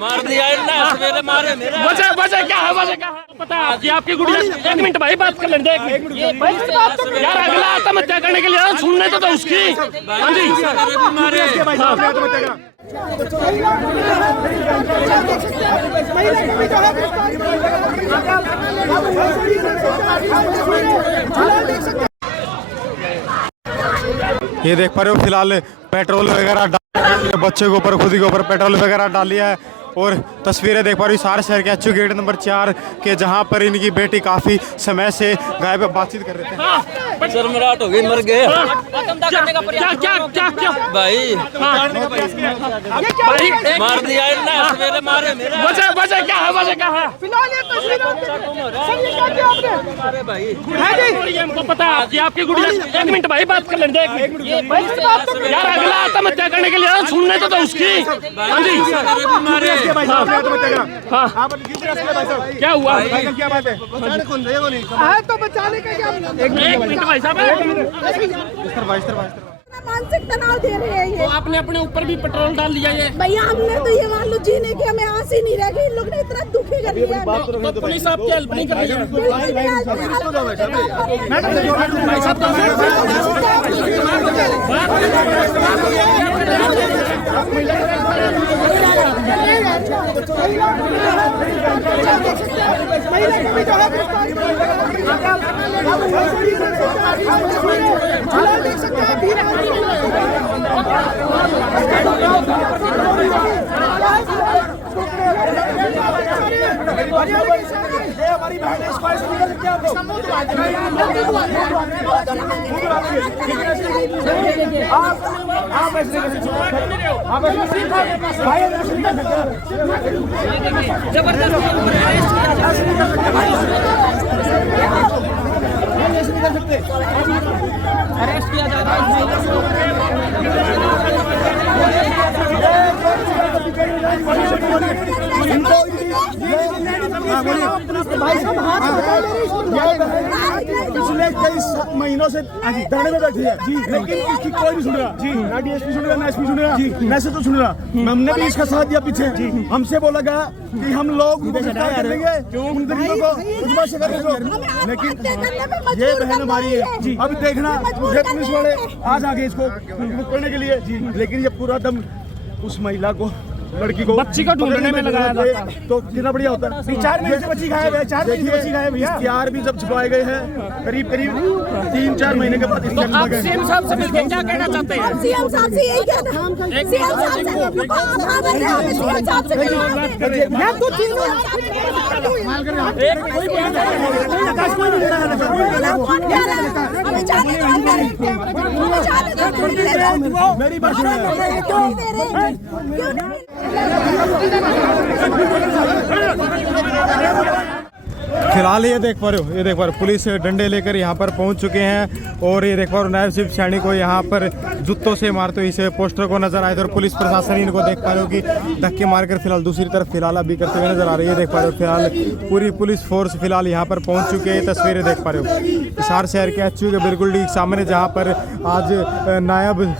मार दिया सवेरे मारे मेरा। वजह क्या है, वजह क्या है पता है आपकी? आपकी गुड़िया, एक मिनट भाई बात कर लेने दे, एक मिनट यार। अगला आत्महत्या करने के लिए सुनने तो उसकी। हाँ जी मारे ये देख पा रहे हो फिलहाल पेट्रोल वगैरह बच्चे के ऊपर, खुद के ऊपर पेट्रोल वगैरह डाल लिया है। और तस्वीरें देख पा रही सारे शहर के एचयू गेट नंबर 4 के, जहां पर इनकी बेटी काफी समय से गायब बातचीत कर रहे थे। शर्मराहट हो गई, मर गए। क्या भाई मार दिया सवेरे मारे मेरा। वजह क्या है, वजह क्या है? मारे भाई हमको पता है आपकी गुड़िया, एक मिनट भाई बात कर लेने दे, एक मिनट यार। अगला आत्महत्या करने के लिए सुनने तो उसकी। हाँ जी मारे क्या हुआ? क्या बात है? तो बचाने का क्या? एक मिनट भाई साहब, मानसिक तनाव दे रहे हैं ये। आपने अपने ऊपर भी पेट्रोल डाल लिया ये भैया, हमने तो ये मान लो जीने की हमें आस ही नहीं रह गई। इन लोग ने इतना दुखी कर दिया। तो पुलिस आपकी हेल्प नहीं कर रही है। हमारी बहन इसको ऐसे निकल सकते हैं। आप ऐसे निकल सकते हैं। आप ऐसे भाई ऐसे निकल सकते हैं। जबरदस्त ऐसे निकल सकते हैं। अरेस्ट किया जा रहा है। पिछले कई महीनों से धरने में बैठी है जी, लेकिन इसकी कोई नहीं सुन रहा जी। ना डीएसपी सुन रहा, ना एसपी सुन रहा जी, ना से तो सुन रहा। हमने भी इसका साथ दिया पीछे। हमसे बोला गया कि हम लोग गिरफ्तार कर लेंगे उन गरीबों को, लेकिन ये बहन हमारी है जी। अब देखना ये पुलिस वाले आज आगे इसको पकड़ने के लिए जी, लेकिन ये पूरा दम उस महिला को, लड़की को, बच्ची को ढूंढने में लगाया जाता है। तो कितना बढ़िया होता है। 4 महीने से बच्ची गायब है। 4 महीने से बच्ची गायब है। इश्तिहार भी जब छुपाए गए हैं करीब 3-4 महीने के बाद इश्तिहार छुपा गए। सीएम साहब से मिलकर क्या कहना चाहते हैं? सीएम साहब से यही कहना, सीएम साहब से सीएम साहब से मैं तो मेरी बात फिलहाल ये देख पा रहे हो, ये देख पा रहे हो पुलिस डंडे लेकर यहाँ पर पहुँच चुके हैं। और ये देख पा रहे हो नायब सिर्फ सैनी को यहाँ पर जूतों से मारते हुए इस पोस्टर को नजर आए थे। और पुलिस प्रशासन इनको देख पा रहे हो कि धक्के मारकर फिलहाल दूसरी तरफ फिलहाल अभी करते हुए नजर आ रही है। देख पा रहे हो फिलहाल पूरी पुलिस फोर्स फिलहाल यहाँ पर पहुँच चुके हैं। तस्वीरें देख पा रहे हो हिसार शहर के एचयू के बिल्कुल ठीक सामने, जहाँ पर आज नायब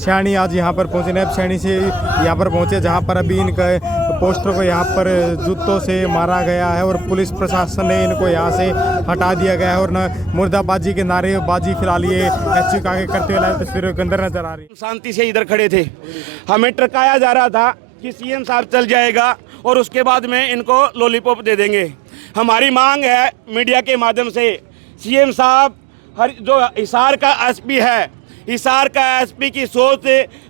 सैनी आज यहाँ पर पहुँचे, नायब सैनी से यहाँ पर पहुँचे, जहाँ पर अभी इनका पोस्टर को यहाँ पर जूतों से मारा गया है। और पुलिस प्रशासन ने इनको यहाँ से हटा दिया गया है। और न मुर्दाबाजी के नारेबाजी फिलहाल ये एचयू आगे करते हुए तस्वीरों के अंदर नजर आ रही है। शांति से इधर खड़े थे, हमें ट्रकाया जा रहा था कि सीएम साहब चल जाएगा और उसके बाद में इनको लॉलीपॉप दे देंगे। हमारी मांग है मीडिया के माध्यम से, सीएम साहब जो हिसार का एसपी है, हिसार का एसपी की सोच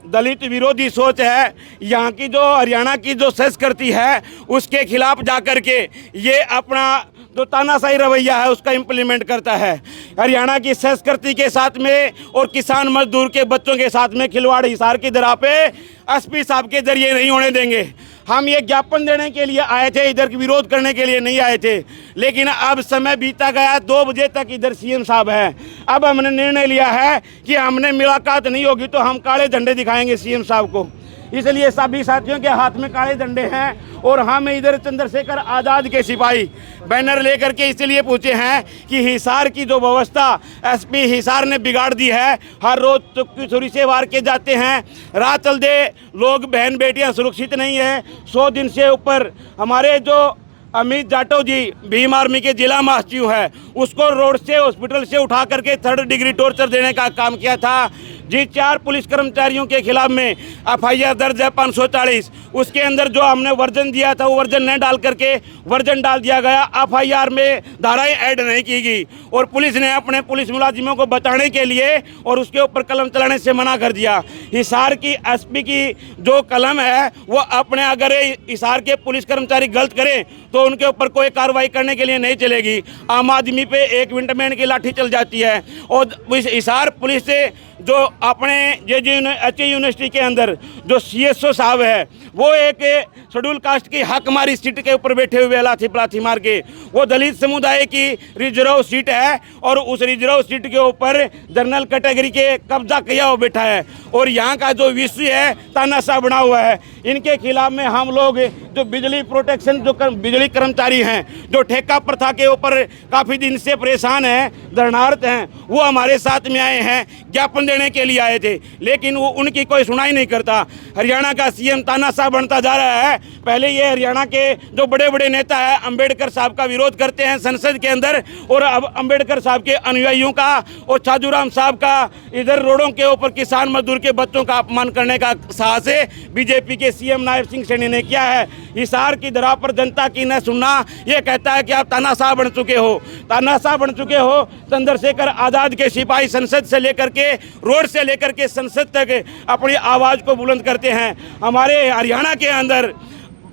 दलित विरोधी सोच है। यहाँ की जो हरियाणा की जो संस्कृति है उसके खिलाफ जाकर के ये अपना जो तानाशाही रवैया है उसका इम्प्लीमेंट करता है। हरियाणा की संस्कृति के साथ में और किसान मजदूर के बच्चों के साथ में खिलवाड़ हिसार की दरा पे एसपी साहब के जरिए नहीं होने देंगे। हम ये ज्ञापन देने के लिए आए थे, इधर विरोध करने के लिए नहीं आए थे। लेकिन अब समय बीता गया, 2 बजे तक इधर सीएम साहब हैं। अब हमने निर्णय लिया है कि हमने मुलाकात नहीं होगी तो हम काले झंडे दिखाएंगे सीएम साहब को। इसलिए सभी साथियों के हाथ में काले झंडे हैं और हम इधर चंद्रशेखर आज़ाद के सिपाही बैनर लेकर के इसलिए पूछे हैं कि हिसार की जो व्यवस्था एसपी हिसार ने बिगाड़ दी है। हर रोज चुपकी छुरी से वार के जाते हैं, राह चलते लोग बहन बेटियां सुरक्षित नहीं है। 100 दिन से ऊपर हमारे जो अमित जाटव जी भीम आर्मी के जिला महासचिव है, उसको रोड से हॉस्पिटल से उठा करके 3rd डिग्री टॉर्चर देने का काम किया था। जी 4 पुलिस कर्मचारियों के खिलाफ में FIR दर्ज है 540। उसके अंदर जो हमने वर्जन दिया था वो वर्जन नहीं डाल करके वर्जन डाल दिया गया। FIR में धाराएं ऐड नहीं की गई और पुलिस ने अपने पुलिस मुलाजिमों को बचाने के लिए और उसके ऊपर कलम चलाने से मना कर दिया। हिसार की SP की जो कलम है वो अपने अगर हिसार के पुलिस कर्मचारी गलत करें तो उनके ऊपर कोई कार्रवाई करने के लिए नहीं चलेगी। आम आदमी पे 1 मिनट में इनकी लाठी चल जाती है। और हिसार पुलिस से जो अपने JJ यूनिवर्सिटी के अंदर जो CSO साहब है वो एक शेड्यूल कास्ट की हकमारी सीट के ऊपर बैठे हुए लाठी पलाठी मार के, वो दलित समुदाय की रिजर्व सीट है और उस रिजर्व सीट के ऊपर जनरल कैटेगरी के कब्जा किया हुआ बैठा है और यहाँ का जो विषय है तानाशाह बना हुआ है। इनके खिलाफ में हम लोग जो बिजली प्रोटेक्शन जो बिजली कर्मचारी हैं जो ठेका प्रथा के ऊपर काफ़ी दिन से परेशान हैं, धरनारत हैं, वो हमारे साथ में आए हैं, ज्ञापन देने के लिए आए थे, लेकिन वो उनकी कोई सुनाई नहीं करता। हरियाणा का CM तानाशाह बनता जा रहा है। पहले ये हरियाणा के जो बड़े बड़े नेता हैं अंबेडकर साहब का विरोध करते हैं संसद के अंदर और अब अंबेडकर साहब के अनुयायियों का और छाजूराम साहब का इधर रोडों के ऊपर किसान मजदूर के बच्चों का अपमान करने का साहस बीजेपी के CM नायब सिंह सैनी ने किया है। हिसार की दरा पर जनता की न सुनना, ये कहता है कि आप तानाशाह बन चुके हो, तानाशाह बन चुके हो। चंद्रशेखर आज़ाद के सिपाही संसद से लेकर के रोड से लेकर के संसद तक अपनी आवाज़ को बुलंद करते हैं। हमारे हरियाणा के अंदर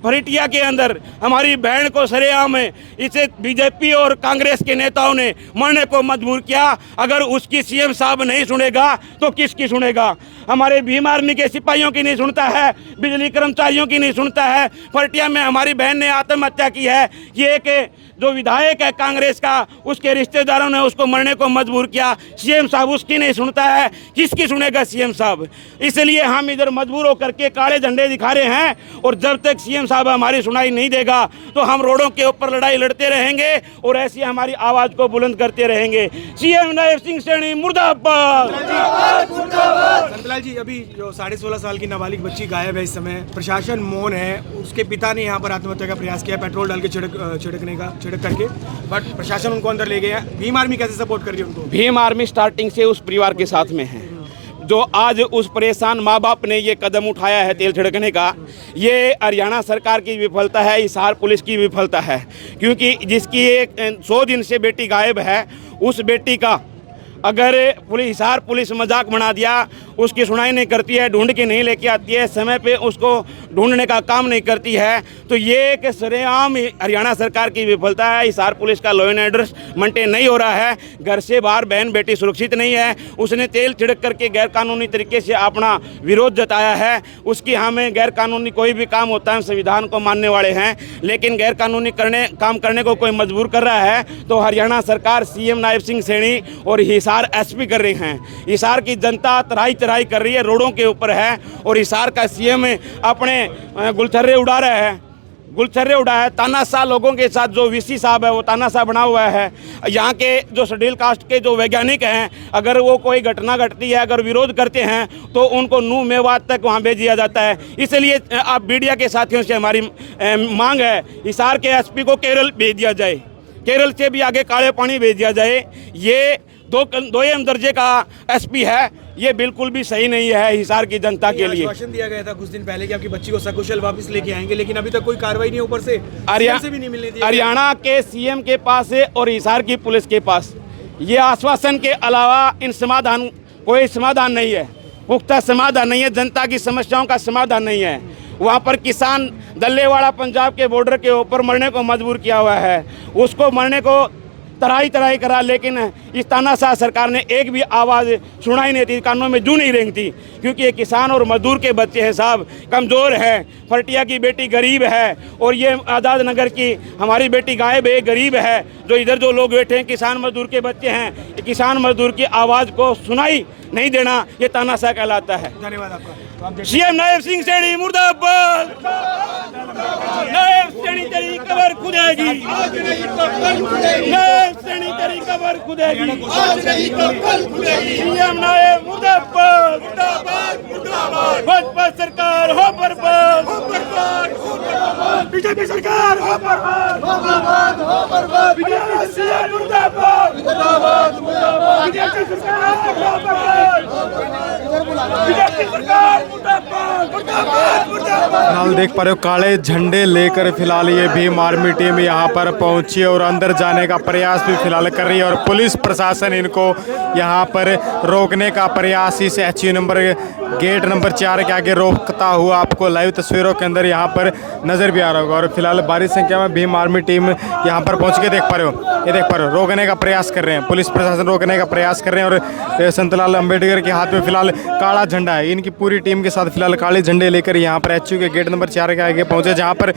फरिटिया के अंदर हमारी बहन को सरेआम इसे बीजेपी और कांग्रेस के नेताओं ने मरने को मजबूर किया। अगर उसकी CM साहब नहीं सुनेगा तो किसकी सुनेगा? हमारे भीम आर्मी के सिपाहियों की नहीं सुनता है, बिजली कर्मचारियों की नहीं सुनता है। फरिटिया में हमारी बहन ने आत्महत्या की है। ये एक जो विधायक है कांग्रेस का, उसके रिश्तेदारों ने उसको मरने को मजबूर किया। CM साहब उसकी नहीं सुनता है, किसकी सुनेगा CM साहब? इसलिए हम इधर मजबूर होकर के काले झंडे दिखा रहे हैं और जब तक CM साहब हमारी सुनाई नहीं देगा तो हम रोडों के ऊपर लड़ाई लड़ते रहेंगे और ऐसी हमारी आवाज़ को बुलंद करते रहेंगे। CM नायब सिंह सैनी मुर्दाबाद। संतलाल जी, अभी जो 16.5 साल की नाबालिग बच्ची गायब है, इस समय प्रशासन मौन है। उसके पिता ने यहाँ पर आत्महत्या का प्रयास किया, पेट्रोल डाल के छिड़क करके, बट प्रशासन उनको अंदर ले गया। भीम आर्मी कैसे सपोर्ट कर रही है उनको? भीम आर्मी स्टार्टिंग से उस परिवार के साथ में है। जो आज उस परेशान माँ बाप ने ये कदम उठाया है तेल छिड़कने का, ये हरियाणा सरकार की विफलता है, हिसार पुलिस की विफलता है। क्योंकि जिसकी 100 दिन से बेटी गायब है, उस बेटी का अगर हिसार पुलिस मजाक बना दिया, उसकी सुनाई नहीं करती है, ढूंढ के नहीं लेके आती है, समय पे उसको ढूंढने का काम नहीं करती है, तो ये एक सरेआम हरियाणा सरकार की विफलता है। हिसार पुलिस का लॉ एंड ऑर्डर मेंटेन नहीं हो रहा है। घर से बाहर बहन बेटी सुरक्षित नहीं है। उसने तेल छिड़क करके गैरकानूनी तरीके से अपना विरोध जताया है। उसकी हमें गैरकानूनी कोई भी काम होता है, संविधान को मानने वाले हैं, लेकिन गैरकानूनी काम करने को कोई मजबूर कर रहा है तो हरियाणा सरकार CM नायब सिंह सैनी और हिसार SP कर रहे हैं। हिसार की जनता तराई कर रही है, रोडों के ऊपर है और हिसार का CM अपने गुलछर्रे उड़ा रहा है, गुलछर्रे उड़ा है। तानाशाह लोगों के साथ जो VC साहब है वो तानाशाह बना हुआ है। यहाँ के जो शेड्यूल कास्ट के जो वैज्ञानिक हैं, अगर वो कोई घटना घटती है, अगर विरोध करते हैं तो उनको नूह मेवात तक वहाँ भेज दिया जाता है। इसलिए आप मीडिया के साथियों से हमारी मांग है, हिसार के SP को केरल भेज दिया जाए, केरल से भी आगे काले पानी भेज दिया जाए। ये 2 दर्जे का SP है, ये बिल्कुल भी सही नहीं है हिसार की जनता के लिए। आश्वासन दिया गया था कुछ दिन पहले कि आपकी बच्ची को सकुशल वापस लेके आएंगे, लेकिन अभी तक कोई कार्रवाई नहीं, ऊपर से से भी नहीं मिलने दी। हरियाणा के CM के पास है और हिसार की पुलिस के पास ये आश्वासन के अलावा कोई समाधान नहीं है, पुख्ता समाधान नहीं है, जनता की समस्याओं का समाधान नहीं है। वहाँ पर किसान दल्लेवाड़ा पंजाब के बॉर्डर के ऊपर मरने को मजबूर किया हुआ है, उसको मरने को तराई करा, लेकिन इस तानाशाह सरकार ने एक भी आवाज़ सुनाई नहीं थी, कानों में जू नहीं रेंगती। क्योंकि ये किसान और मजदूर के बच्चे हैं साहब, कमज़ोर है। फरिटिया की बेटी गरीब है और ये आज़ाद नगर की हमारी बेटी गायब है, गरीब है। जो इधर जो लोग बैठे हैं किसान मजदूर के बच्चे हैं, किसान मजदूर की आवाज़ को सुनाई नहीं देना ये तानाशाह कहलाता है। धन्यवाद आपका। सीएम नायब सिंह सैनी मुर्दाबाद। नायब सैनी तेरी कबर खुदेगी, नायब सैनी तेरी कबर खुदेगी, सीएम नायब मुर्दाबाद। भाजपा सरकार हो बर्बाद, बीजेपी सरकार हो बर्बाद, बीजेपी सरकार मुर्दाबाद, बीजेपी सरकार हो बर्बाद, बीजेपी सरकार मुर्दाबाद, फिलहाल देख पा रहे हो काले झंडे लेकर फिलहाल ये भीम आर्मी टीम यहाँ पर पहुंची और अंदर जाने का प्रयास भी फिलहाल कर रही है और पुलिस प्रशासन इनको यहाँ पर रोकने का प्रयास इस HU नंबर गेट नंबर 4 के आगे रोकता हुआ आपको लाइव तस्वीरों के अंदर यहाँ पर नजर भी आ रहा होगा। और फिलहाल भारी संख्या में भीम आर्मी टीम यहाँ पर पहुँच के देख पा रहे हो, ये देख पा रहे हो रोकने का प्रयास कर रहे हैं, पुलिस प्रशासन रोकने का प्रयास कर रहे हैं। और संतलाल अंबेडकर के हाथ में फिलहाल काला झंडा है, इनकी पूरी टीम के साथ फिलहाल काले झंडे लेकर यहाँ पर HU के गेट नंबर 4 के आगे पहुँचे, जहाँ पर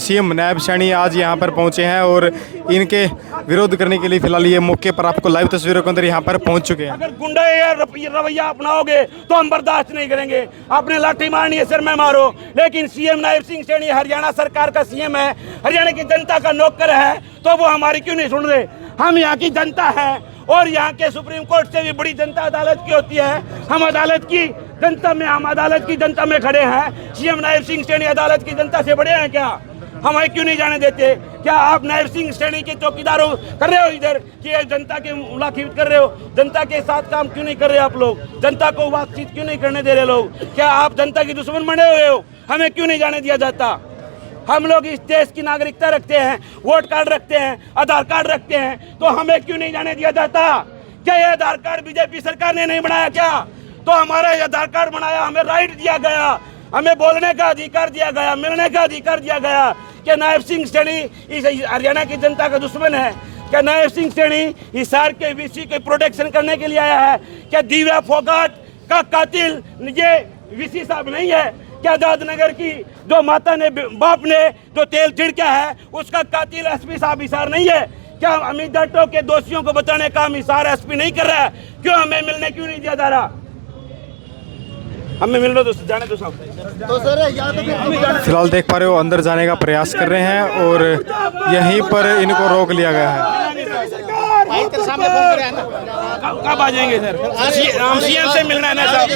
CM नायब सैनी आज यहाँ पर पहुँचे हैं और इनके विरोध करने के लिए फिलहाल ये मौके पर आपको लाइव तस्वीरों के अंदर यहाँ पर पहुँच चुके हैं। अगर गुंडा या रवैया अपनाओगे तो हम बर्दाश्त नहीं करेंगे। आपने लाठी मारनी है सिर में मारो, लेकिन सीएम नायब सिंह सैनी हरियाणा सरकार का सीएम है, हरियाणा की जनता का नौकर है, तो वो हमारी क्यों नहीं सुन रहे? हम यहाँ की जनता है और यहाँ के सुप्रीम कोर्ट से भी बड़ी जनता अदालत की होती है। हम अदालत की जनता में, हम अदालत की जनता में खड़े हैं। सीएम नायब सिंह सैनी अदालत की जनता से बड़े हैं क्या? हमें क्यों नहीं जाने देते? क्या आप नायब सिंह सैनी के चौकीदारों कर रहे हो इधर कि जनता के मुलाकात कर रहे हो? जनता के साथ काम क्यों नहीं कर रहे आप लोग? जनता को बातचीत क्यों नहीं करने दे रहे लोग? क्या आप जनता की दुश्मन बने हुए हो? हमें क्यों नहीं जाने दिया जाता? हम लोग इस देश की नागरिकता रखते हैं, वोट कार्ड रखते हैं, आधार कार्ड रखते हैं, तो हमें क्यों नहीं जाने दिया जाता? क्या ये आधार कार्ड बीजेपी सरकार ने नहीं बनाया क्या? तो हमारा ये आधार कार्ड बनाया, हमें राइट दिया गया, हमें बोलने का अधिकार दिया गया, मिलने का अधिकार दिया गया। क्या नायब सिंह सैनी इस हरियाणा की जनता का दुश्मन है? क्या नायब सिंह सैनी हिसार के VC के प्रोटेक्शन करने के लिए आया है? क्या दिव्या फोगाट का कातिल ये VC साहब नहीं है? क्या दादनगर की जो माता ने, बाप ने जो तेल छिड़का है, उसका कातिल SP साहब हिसार नहीं है? क्या अमित जाटव के दोषियों को बचाने का हम हिसार SP नहीं कर रहा है? क्यों हमें मिलने क्यों नहीं दिया जा रहा? हमें मिलने दो, जाने दो साहब। फिलहाल देख पा रहे हो अंदर जाने का प्रयास कर रहे हैं और यहीं पर इनको रोक लिया गया है। कब आ जाएंगे सर? हम CM से मिलना है ना साहब,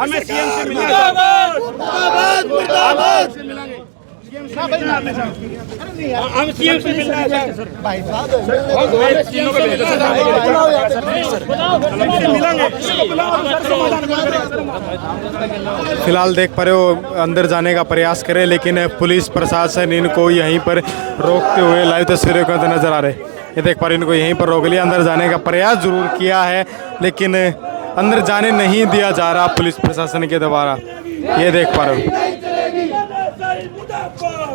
हमें CM से मिलना है। हम CM से मिलना है सर। फिलहाल देख पा रहे हो अंदर जाने का प्रयास करें, लेकिन पुलिस प्रशासन इनको यहीं पर रोकते हुए लाइव तस्वीरों के अंदर नजर आ रहे। ये देख पा रहे इनको यहीं पर रोक लिया, अंदर जाने का प्रयास जरूर किया है लेकिन अंदर जाने नहीं दिया जा रहा पुलिस प्रशासन के द्वारा। ये देख पा रहे हो।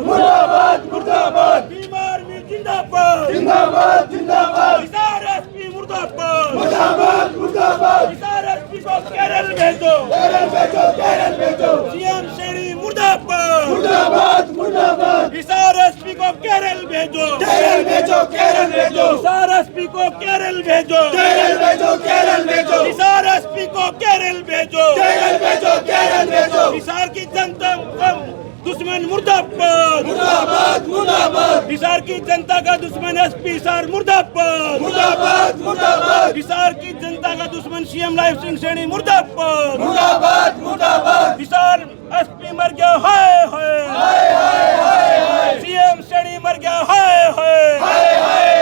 मुर्दाबाद मुर्दाबाद, भीम आर्मी जिंदाबाद जिंदाबाद जिंदाबाद, हिसार SP मुर्दाबाद मुर्दाबाद मुर्दाबाद, हिसार SP को केरल भेजो केरल भेजो केरल भेजो, सीएम सैनी मुर्दाबाद मुर्दाबाद मुर्दाबाद, हिसार SP को केरल भेजो केरल भेजो केरल भेजो, हिसार SP को केरल भेजो केरल भेजो केरल भेजो, हिसार SP को केरल भेजो केरल भेजो केरल भेजो, हिसार की जनता दुश्मन मुर्दाबाद मुर्दाबाद मुर्दाबाद, हिसार की जनता का दुश्मन SP हिसार मुर्दाबाद मुर्दाबाद मुर्दाबाद, हिसार की जनता का दुश्मन सीएम नायब सिंह सैनी मुर्दाबाद मुर्दाबाद मुर्दाबाद, हिसार SP मर गया हाय हाय, सीएम सैनी मर गया हाय हाय।